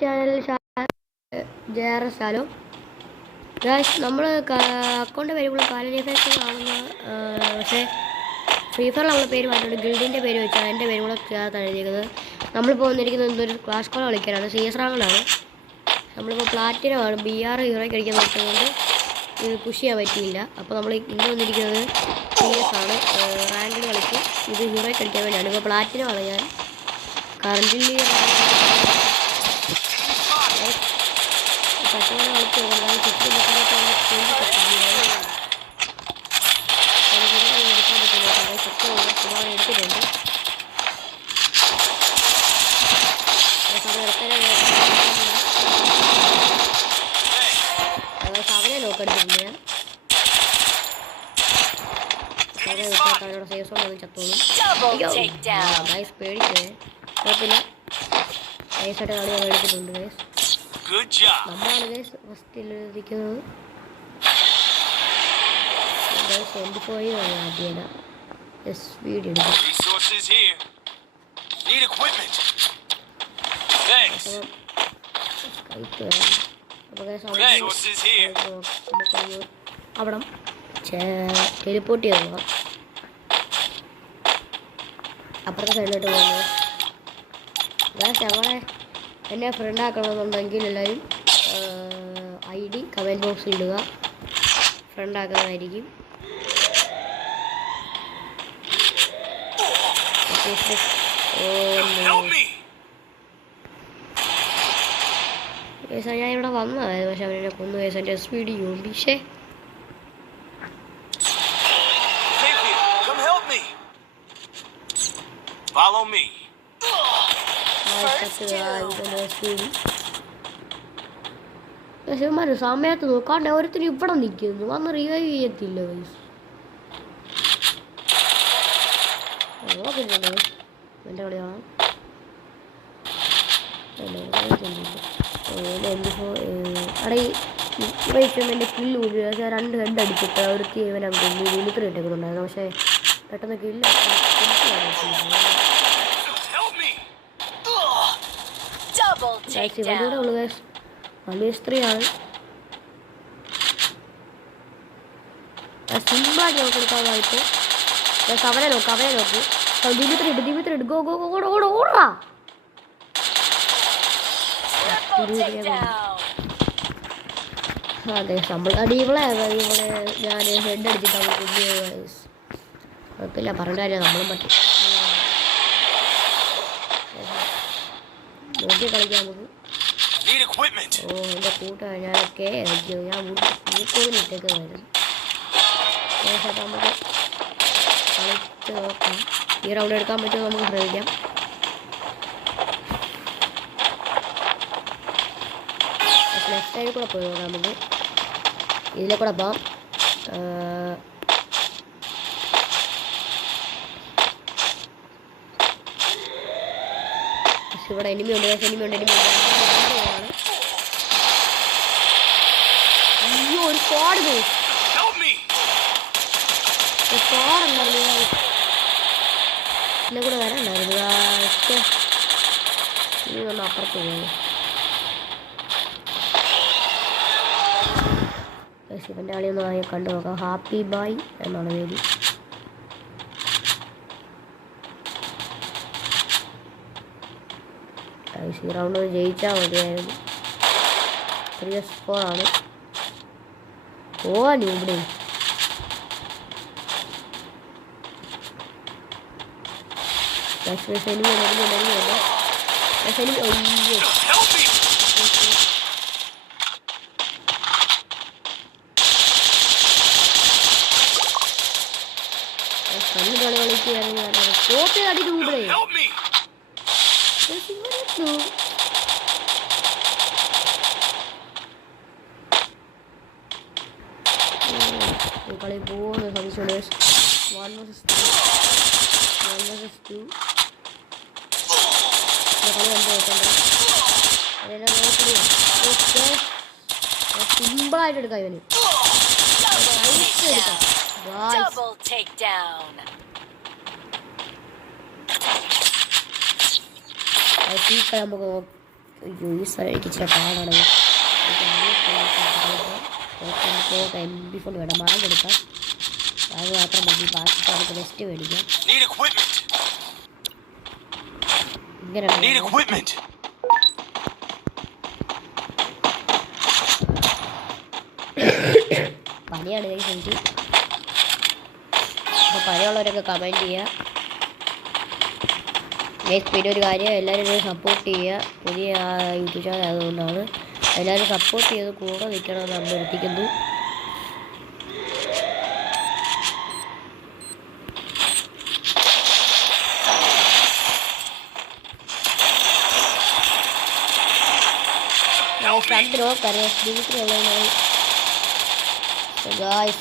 Channel JRS hello guys. നമ്മൾ account പേരുകൾ കാലിഫിക്കേഷൻ ആണെന്ന്, പക്ഷേ ഫ്രീ ഫയറിൽ നമ്മളെ പേര് മാറ്റിയിട്ട് ഗിൽഡിൻ്റെ പേര് വെച്ചാൽ എൻ്റെ പേരും കൂടെ ചേർത്താണ് എഴുതിയിരിക്കുന്നത്. നമ്മളിപ്പോൾ വന്നിരിക്കുന്നത് എന്തൊരു ക്ലാഷ് കോൾ കളിക്കാനാണ്, CS റാങ്കിലാണ്. നമ്മളിപ്പോൾ പ്ലാറ്റിനമാണ്, BR ഹീറോയ്ക്ക് അടിക്കാൻ നോക്കുന്നത്. ഇത് പുഷ് ചെയ്യാൻ പറ്റിയില്ല. അപ്പോൾ നമ്മൾ ഇന്ന് വന്നിരിക്കുന്നത് CS ആണ്, റാങ്കിൽ കളിച്ച് ഇത് ഹീറോയ്ക്ക് അടിക്കാൻ വേണ്ടിയാണ്. ഇപ്പോൾ പ്ലാറ്റിനമാണ് ഞാൻ കറൻറ്റ്ലി പച്ചവെള്ളം കളിച്ച് എടുക്കാൻ പറ്റില്ല. എടുത്തിട്ടുണ്ട്. അവനെ നോക്കെടുത്തിട്ടുണ്ട് ഞാൻ. അവനോട് സേഫ് സോൺ ചത്തോളും. ഗൈസ് പേടിച്ചേ, കുഴപ്പമില്ല. ഗൈസായിട്ട് കളി ഞാൻ എടുത്തിട്ടുണ്ട്. ഗൈസ് നമ്മളാണ് ഗൈസ് ഫസ്റ്റിൽ ഇരിക്കുന്നത്. ആദ്യമല്ല വീഡിയോ എടുക്കും. അവിടെ ടെലിപ്പോർട്ട് ചെയ്ത് പോകാം. അപ്പുറത്തെ സൈഡിലോട്ട് പോകുന്നത് ഞങ്ങളെ എന്നെ ഫ്രണ്ട് ആക്കണമെന്നുണ്ടെങ്കിൽ എല്ലാവരും ID കമൻറ്റ് ബോക്സിൽ ഇടുക. ഫ്രണ്ട് ആക്കുന്നതായിരിക്കും. ഞാൻ ഇവിടെ വന്നതായിരുന്നു, പക്ഷെ അവനെ കൊന്നു. എൻ്റെ സ്പീഡ് യോമ്പിഷേ സമയത്ത് നോക്കാണ്ട് ഓരോരുത്തർ ഇവിടെ നിൽക്കുന്നു, വന്ന് റിവൈവ് ചെയ്യത്തില്ല. നോക്കുന്നുണ്ട് എൻ്റെ കളി കാണാം. അവിടെ എൻ്റെ കില്ല് കൂടി 2 ഹെഡ് അടിച്ചിട്ട് അവർക്ക് ഇവനെ മിലിറ്ററി ഇട്ടേക്കുന്നുണ്ടായിരുന്നു. പക്ഷേ പെട്ടെന്ന് കില്ല് ഇവൻ്റെ ഉള്ളു. വലിയ സ്ത്രീയാണ്. സിമ്പിളാക്കി നോക്കെടുക്കാമായിട്ട്. അവനെ നോക്ക്. ദിമിത്രി ഇട്ട് ഗോ ഓടാ. അതെ നമ്മൾ അടിപൊളി ഞാൻ ഹെഡ് അടിച്ചിട്ടാണ് കുഴപ്പമില്ല. പറഞ്ഞ കാര്യം നമ്മളും പറ്റും. നോക്കി കളിക്കാം നമുക്ക്. എൻ്റെ കൂട്ടാണ് ഞാനൊക്കെ ഞാൻ മൂക്കോവിനിട്ടേക്ക് വരും. നമുക്ക് കളിച്ച് നോക്കാം. ഈ റൗണ്ട് എടുക്കാൻ പറ്റുമോ നമുക്ക് ശ്രമിക്കാം. ലെഫ്റ്റ് സൈഡിൽ കൂടെ പോയി നോക്കാം നമുക്ക്. ഇതിലെ കൂടെ പോകാം. ഇവിടെ എനിമിയുണ്ട്. അയ്യോ ഒരു സ്ക്വാഡ് ഇതിലെ കൂടെ വരണ്ടായിരുന്നു. ഇനി ഒന്ന് അപ്പുറത്ത് പോകുന്നു. ശിവൻ്റെ കളിയൊന്ന് കണ്ടു നോക്കാം. ഹാപ്പി ബായ് എന്നാണ് പേര്. ഈ റൗണ്ട് ജയിച്ചാൽ മതിയായിരുന്നു. 3 സ്കോറാണ്. പോവാനും ഇവിടെ കളിക്കുകയാണെങ്കിൽ അടിക്കൂടെ കളി പോകുന്ന സംശയമുണ്ട്. 1 vs 2 കളി കണ്ടു നോക്കണ്ട. അതെല്ലാം സിമ്പിളായിട്ട് എടുക്കാം. ഇവന് നമുക്ക് അയ്യോ ഈ സ്ഥലം എനിക്ക് ഇച്ചിരി പാടാണ്. MP4 വേണം. മാഗ് എടുക്കാം. അത് മാത്രം മതി. ബാക്കി നമുക്ക് നെക്സ്റ്റ് മേടിക്കാം. ഇങ്ങനെയാണ് പനിയാണ് എനിക്ക്. അപ്പോൾ പനിയുള്ളവരൊക്കെ കമൻറ്റ് ചെയ്യുക. പിന്നെ ഒരു കാര്യം, എല്ലാവരും സപ്പോർട്ട് ചെയ്യുക. പുതിയ യൂട്യൂബ് ചാനൽ ആയതുകൊണ്ടാണ്. എല്ലാവരും സപ്പോർട്ട് ചെയ്ത് കൂടെ നിൽക്കണമെന്ന് അഭ്യർത്ഥിക്കുന്നു. രണ്ട് നോക്കറിയാം സ്ത്രീകളുള്ളതിനായി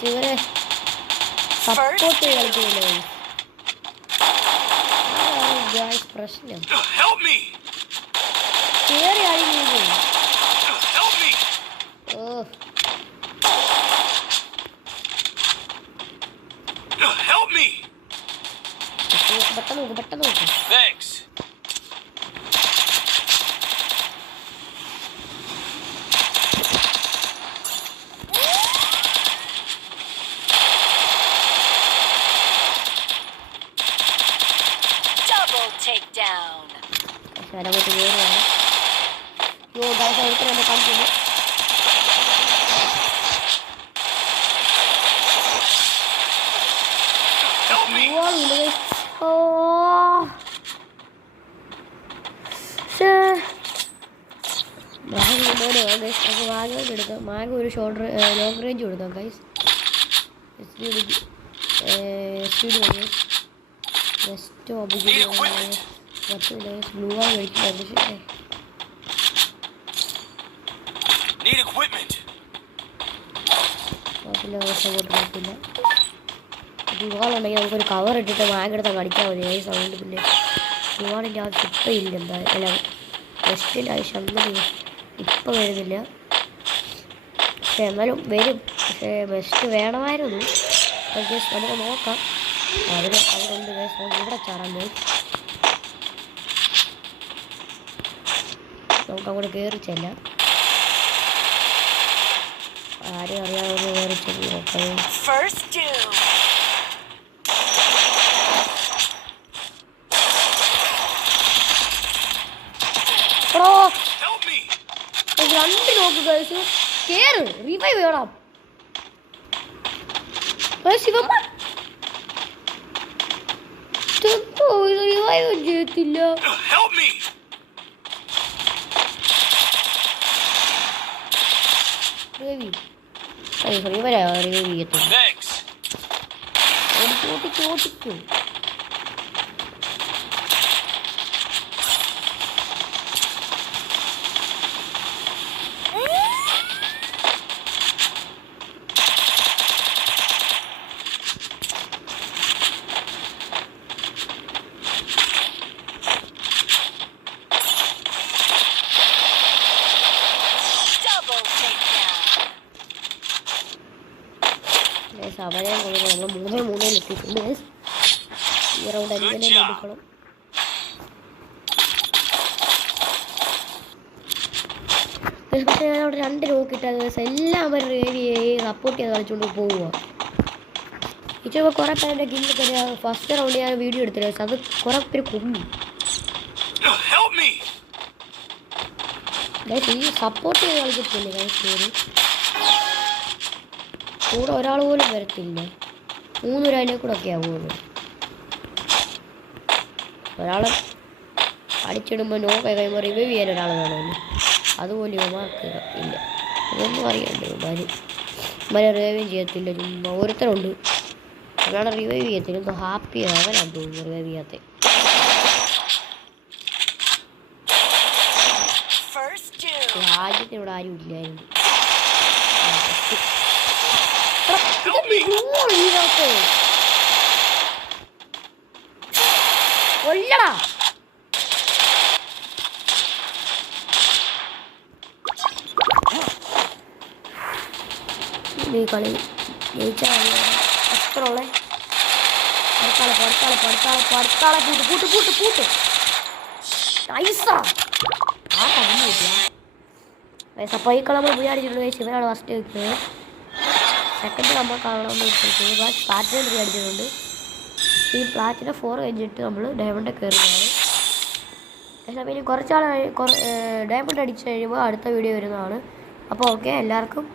ഇവരെ സപ്പോർട്ട് ചെയ്ത് കളിക്കുന്നില്ല. പ്രശ്നം കേറി ആയിരുന്നു. ഓ പെട്ടെന്ന് നോക്ക്, പെട്ടെന്ന് നോക്ക്. അങ്ങോട്ട് കയറുകയാണ്. യോ ഗൈസ് അടുത്ത് നമ്മൾ കണ്ടിട്ടുണ്ട്. മാഗ് എടുക്കാം. മാഗ് ഒരു ഷോർട്ട് ലോങ് റേഞ്ച് കൊടുക്കാം ഗൈസ്. ജസ്റ്റ് ഒബിജിറ്റ് ബ്ലൂ ആണ് കഴിക്കുന്നത്. കുഴപ്പമില്ല. യുവാളുണ്ടെങ്കിൽ നമുക്കൊരു കവർ ഇട്ടിട്ട് മാഗ് എടുത്താൽ കടിക്കാൻ മതി. ഈ സൗണ്ട് പിന്നെ യുവാളിൻ്റെ ആവശ്യം ഇപ്പം ഇല്ല. എന്താ അല്ല വെസ്റ്റിൻ്റെ ആവശ്യം ഒന്നും ഇപ്പം വരുന്നില്ല. പക്ഷെ എന്നാലും വരും. പക്ഷേ ബെസ്റ്റ് വേണമായിരുന്നു. ജസ്റ്റ് നമുക്ക് നോക്കാം. അതുകൊണ്ട് ഇവിടെ ചാടാൻ പോയി. നമുക്ക് അങ്ങോട്ട് കയറി ചെല്ലാം. ആരും അറിയാതെ കയറി ചെല്ലി നോക്കാം. രണ്ട് നോക്ക് ഗൈസ്. കേറ് റിവൈവ് ചെയ്യണം. റിവൈവ് ചെയ്യത്തില്ല. ഓടിക്കും. സമയം കൊടുക്കണം. നമ്മൾ 3 എത്തിയിട്ടുണ്ട്. ഈ റൗണ്ട് എന്തെങ്കിലും എടുക്കണം. പക്ഷേ അവിടെ 2 നോക്കിയിട്ടാൽ എല്ലാം അവർ സപ്പോർട്ട് ചെയ്ത് കളിച്ചുകൊണ്ട് പോവുക. ഇപ്പോൾ കുറേ പേരുടെ ഗില്ലൊക്കെ ഫസ്റ്റ് റൗണ്ട് ഞാൻ വീഡിയോ എടുത്തില്ല. അത് കുറേ പേര് കൊന്നു. ഈ സപ്പോർട്ട് ചെയ്ത് കളിക്കത്തില്ലേ പേര് കൂടെ ഒരാൾ പോലും വരത്തില്ല. 3 പേരതിൻ്റെ കൂടെ ഒക്കെ ആവുള്ളൂ. ഒരാൾ അടിച്ചിടുമ്പോൾ നോക്കായി കഴിയുമ്പോൾ റിവൈവ് ചെയ്യാൻ ഒരാൾ വേണമല്ലോ. അതുപോലെ ഇവന്മാർക്ക് ഇല്ല. അതൊന്നും അറിയണ്ടേ. ഇവന്മാരെ റിവൈവ് ചെയ്യത്തില്ല. ചുമ്മാ ഒരുത്തരുണ്ട് ഒരാളെ റിവൈവ് ചെയ്യത്തില്ല. എന്തോ ഹാപ്പിയാണ് അവനാണ് തോന്നുന്നു റിവൈവ് ചെയ്യാത്ത. രാജ്യത്തിനോട് ആരും ഇല്ലായിരുന്നു. കൊല്ലടാ. ഈ കളി ജയിച്ചാൽ എത്ര ഉള്ളേ? പടുത്താളെ കൂട്ട് നൈസാ. ആ കടന്നു കിട്ടിയ അപ്പോൾ ഈ കളർ നമ്മൾ പോയി അടിച്ചിട്ടുണ്ട്. ഇവനാണ് ഫസ്റ്റ് വെക്കുന്നത്. സെക്കൻഡ് നമ്മൾ കാണാമെന്ന് വെച്ചിരിക്കുന്നത് പ്ലാറ്റിനം 3 അടിച്ചിട്ടുണ്ട്. ഈ പ്ലാറ്റിനം 4 കഴിഞ്ഞിട്ട് നമ്മൾ ഡയമണ്ട് കയറുകയാണ്. അപ്പോൾ ഇനി കുറച്ചാൾ ഡയമണ്ട് അടിച്ച് കഴിയുമ്പോൾ അടുത്ത വീഡിയോ വരുന്നതാണ്. അപ്പോൾ ഓക്കെ, എല്ലാവർക്കും